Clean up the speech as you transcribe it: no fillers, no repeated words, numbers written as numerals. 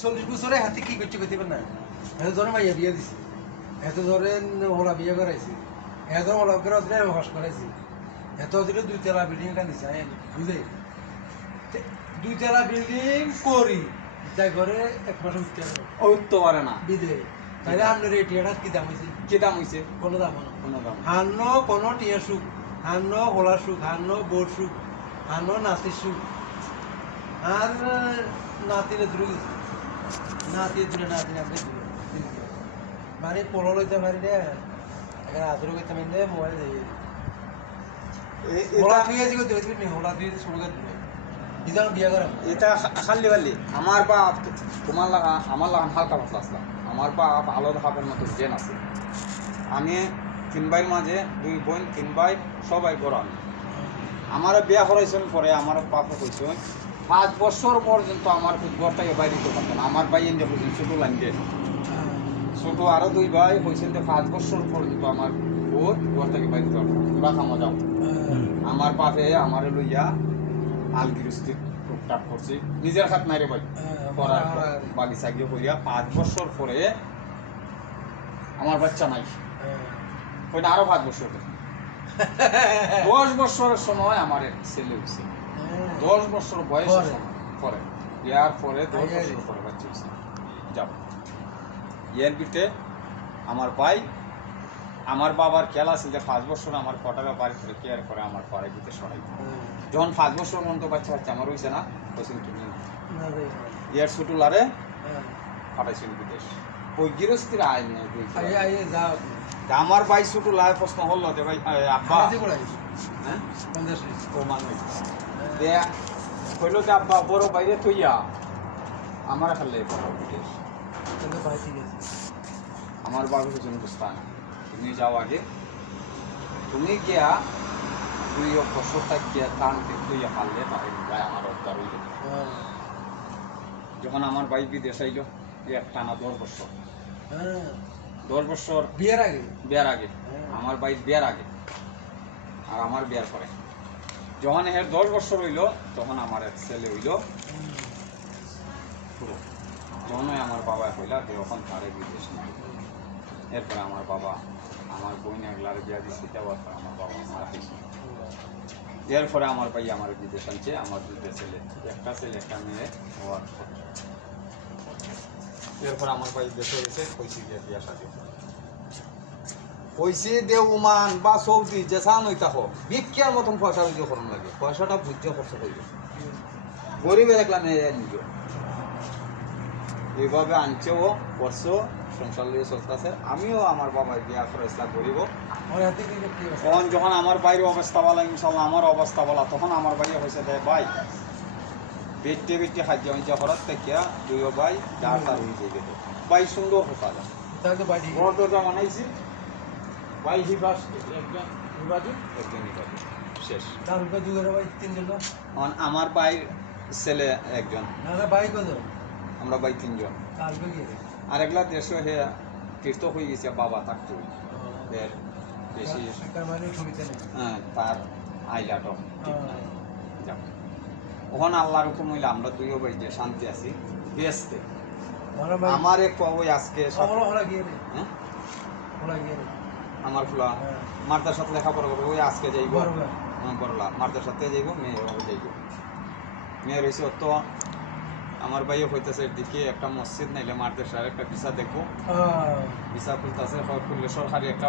40 বছরে হাতে কি করতে করতে না এত ধরে মাইয়া বিয়ে দিছি এত ধরে ওলা বিয়ে করাইছি এত ওলা করে হস করাইছি এত দিলে 2 তলা বিল্ডিং কান দিছে বুঝে 2 তলা বিল্ডিং করি যাই করে এক মাস উঠতে উঠতে পারে না বিদে তাহলে আপনার এই টিয়াটা কি দাম হইছে কোনো দাম না হান্ন কোনো টিয়া সুখ হান্ন ওলা সুখ হান্ন বোর সুখ হান্ন নাতির সুখ আর নাতিরে দূরে গেছে নাতি দূরে নাতি নামবে দূরে মানে পলো লইতে পারি রে এখানে আদর করতে পারি মোবাইল দিয়ে ওলা তুই আজকে দেখবি নি ওলা তুই শুরু করে দিবি ইদান বিয়া করে এটা খালি খালি আমার বাপ তোমার লাগা আমার লাগা হালকা পাতলা আসলাম আমার বাপ আলাদা হাবের মতো জেন আছে আমি 3 ভাইয়ের মাঝে 2 বোন 3 ভাই সবাই বড় আমি আমার বিয়া করাইছেন পরে আমার বাপ কইছে 5 বছর পর্যন্ত আমার ঘরটাকে বাইরে দিতে পারতো না আমার ভাই এনে বুঝি ছোট লাইন দিয়ে ছোট আরো 2 ভাই হয়েছেন 5 বছর পর্যন্ত আমার ঘরটাকে বাইরে দিতে পারতো তোরা খামা যাও আমার বাপে আমার লইয়া আলগিরস্তি টুকটাক করছি নিজের হাত নাই রে ভাই করার বাগিচা গিয়ে করিয়া 5 বছর পরে আমার বাচ্চা নাই কইনা আরো 5 বছর 10 বছরের সময় আমার ছেলে হয়েছে 10 বছর বয়সের সময় পরে বিয়ার পরে 10 বছর পরে বাচ্চা হয়েছে যাও এর ভিতরে আমার ভাই আমার বাবার খেলা ছিল যে 5 বছর আমার কটাকা বাড়ি করে কেয়ার করে আমার পরে ভিতরে সরাই যখন 5 বছর পর্যন্ত বাচ্চা হচ্ছে আমার হয়েছে না হয়েছিল তুমি ইয়ার ছুটুলারে পাঠাইছিল বিদেশ ওই গৃহস্থির আয় নিয়ে আমার ভাই ছুটুলায় প্রশ্ন হলো যে ভাই আব্বা হ্যাঁ ও মানুষ হইল যে আব্বা বড় বাইরে থইয়া আমার খালে বিদেশ আমার বাবু হচ্ছেন বুঝতাম তুমি যাও আগে তুমি গিয়া 2 বছর গিয়া টানতে তুইয়া পারলে তাহলে ভাই আমার উদ্ধার হইল যখন আমার ভাই বিদেশ আইল টানা 10 বছর 10 বছর বিয়ার আগে আমার ভাই বিয়ার আগে আর আমার বিয়ার পরে যখন এর 10 বছর হইল তখন আমার এক ছেলে হইল পুরো যখন আমার বাবা হইলা তখন তারে বিদেশ নিল এরপরে আমার বাবা আমার বোন একলার বিয়া দিচ্ছে দেওয়ার পর আমার বাবা মারা হয়েছে এরপরে আমার ভাই আমার বিদেশ আনছে আমার 2টা ছেলে একটা ছেলে একটা মেয়ে হওয়ার এরপর আমার ভাই দেশে গেছে কইসি দিয়ে বিয়া সাজে কইসি দে উমান বা সৌদি যেসান হইতা হোক বিক্ষার মতন পয়সা রুজি করুন লাগে পয়সাটা বুঝতে খরচ করবে গরিবে দেখলাম নিজ এইভাবে আনছে ও করছো সংসার লিয়ে চলতেছে আমিও আমার বাবার বিয়া করেছিলাম গরিব তখন যখন আমার বাইরে অবস্থা বলা ইনশাল্লাহ আমার অবস্থা বলা তখন আমার বাইরে হয়েছে দেয় ভাই বেটে বেটে খাদ্য হয়েছে হঠাৎ থেকে 2 ভাই যার তার হয়ে যাবে ভাই সুন্দর হোকা যায় দরজা বানাইছি ভাই হিবাস একজন শেষ আমার ভাই ছেলে একজন আমরা ভাই 3 জন আর একলা দেশ হে তীর্থ হয়ে গেছে বাবা থাকতো বেশি হ্যাঁ তার আইলাটো ঠিক নাই ওখানে আল্লাহর হুকুম হইলে আমরা 2 ভাই যে শান্তি আছি বেসতে আমার এক ওই আজকে আমার ফুলা মার্তার সাথে লেখাপড়া করবো ওই আজকে যাইব বড়লা মার্তার সাথে যাইব মেয়ে যাইব মেয়ে রয়েছে অত আমার ভাইও হইতেছে দিকে একটা মসজিদ নাইলে মার্তার সাথে একটা ভিসা দেখবো ভিসা খুলতেছে খুললে সরকারি একটা